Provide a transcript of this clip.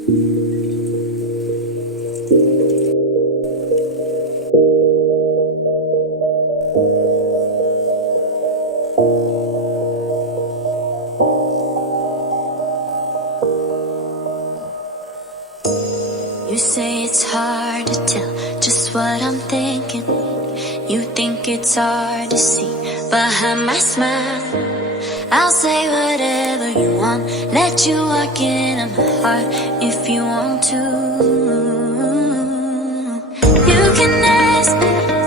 You say it's hard to tell just what I'm thinking. You think it's hard to see behind my smile. I'll say whatever you want, let you walk into my heart if you want to. You can ask me